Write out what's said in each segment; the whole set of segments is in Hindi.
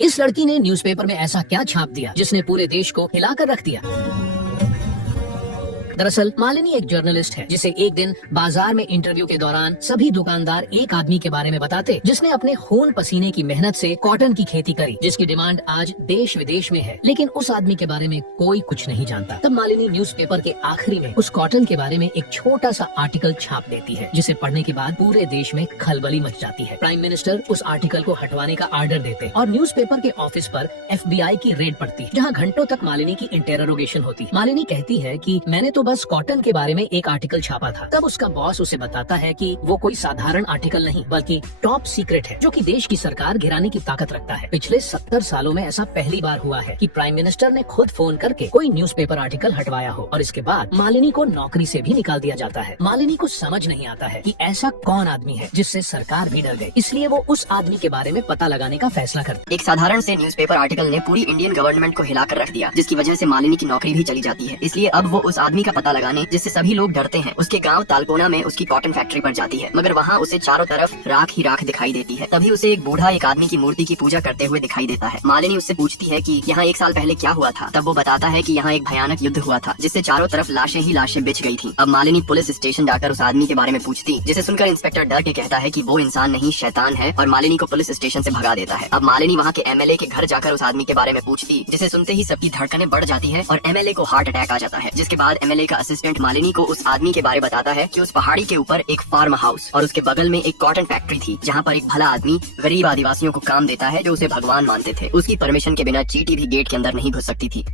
इस लड़की ने न्यूज़पेपर में ऐसा क्या छाप दिया जिसने पूरे देश को हिलाकर रख दिया। दरअसल मालिनी एक जर्नलिस्ट है जिसे एक दिन बाजार में इंटरव्यू के दौरान सभी दुकानदार एक आदमी के बारे में बताते जिसने अपने खून पसीने की मेहनत से कॉटन की खेती करी, जिसकी डिमांड आज देश विदेश में है, लेकिन उस आदमी के बारे में कोई कुछ नहीं जानता। तब मालिनी न्यूज़पेपर के आखिरी में उस कॉटन के बारे में एक छोटा सा आर्टिकल छाप देती है, जिसे पढ़ने के बाद पूरे देश में खलबली मच जाती है। प्राइम मिनिस्टर उस आर्टिकल को हटवाने का ऑर्डर देते और न्यूज़पेपर के ऑफिस पर FBI की रेड पड़ती है, जहाँ घंटों तक मालिनी की इंटेरोगेशन होती। मालिनी कहती है कि मैंने तो बस कॉटन के बारे में एक आर्टिकल छापा था। तब उसका बॉस उसे बताता है कि वो कोई साधारण आर्टिकल नहीं बल्कि टॉप सीक्रेट है, जो कि देश की सरकार गिराने की ताकत रखता है। पिछले 70 सालों में ऐसा पहली बार हुआ है कि प्राइम मिनिस्टर ने खुद फोन करके कोई न्यूज़पेपर आर्टिकल हटवाया हो और इसके बाद मालिनी को नौकरी से भी निकाल दिया जाता है। मालिनी को समझ नहीं आता है कि ऐसा कौन आदमी है जिससे सरकार भी डर गई, इसलिए वो उस आदमी के बारे में पता लगाने का फैसला करती। एक साधारण से न्यूज़पेपर आर्टिकल ने पूरी इंडियन गवर्नमेंट को हिलाकर रख दिया, जिसकी वजह से मालिनी की नौकरी भी चली जाती है। इसलिए अब वो उस आदमी का पता लगाने जिससे सभी लोग डरते हैं उसके गांव तालकोना में उसकी कॉटन फैक्ट्री पर जाती है, मगर वहाँ उसे चारों तरफ राख ही राख दिखाई देती है। तभी उसे एक बूढ़ा एक आदमी की मूर्ति की पूजा करते हुए दिखाई देता है। मालिनी उससे पूछती है कि यहाँ 1 साल पहले क्या हुआ था। तब वो बताता है कि यहाँ एक भयानक युद्ध हुआ था जिससे चारों तरफ लाशें ही लाशें बिछ गई थी। अब मालिनी पुलिस स्टेशन जाकर उस आदमी के बारे में पूछती, जिसे सुनकर इंस्पेक्टर डर के कहता है कि वो इंसान नहीं शैतान है और मालिनी को पुलिस स्टेशन से भगा देता है। अब मालिनी वहाँ के MLA के घर जाकर उस आदमी के बारे में पूछती, जिसे सुनते ही सबकी धड़कनें बढ़ जाती है और MLA को हार्ट अटैक आ जाता है। जिसके बाद MLA का असिस्टेंट मालिनी को उस आदमी के बारे बताता है कि उस पहाड़ी के ऊपर एक फार्म हाउस और उसके बगल में एक कॉटन फैक्ट्री थी, जहाँ पर एक भला आदमी गरीब आदिवासियों को काम देता है जो उसे भगवान मानते थे। उसकी परमिशन के बिना चींटी भी गेट के अंदर नहीं घुस सकती थी।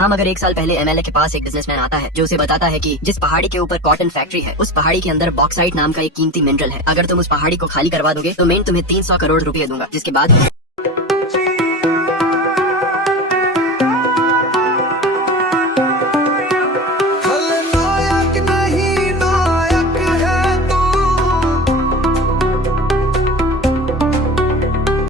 हाँ, मगर 1 साल पहले MLA के पास एक बिजनेसमैन आता है जो उसे बताता है कि जिस पहाड़ी के ऊपर कॉटन फैक्ट्री है उस पहाड़ी के अंदर बॉक्साइट नाम का एक कीमती मिनरल है। अगर तुम उस पहाड़ी को खाली करवा दोगे तो मैं तुम्हें 300 करोड़ रुपए दूंगा। जिसके बाद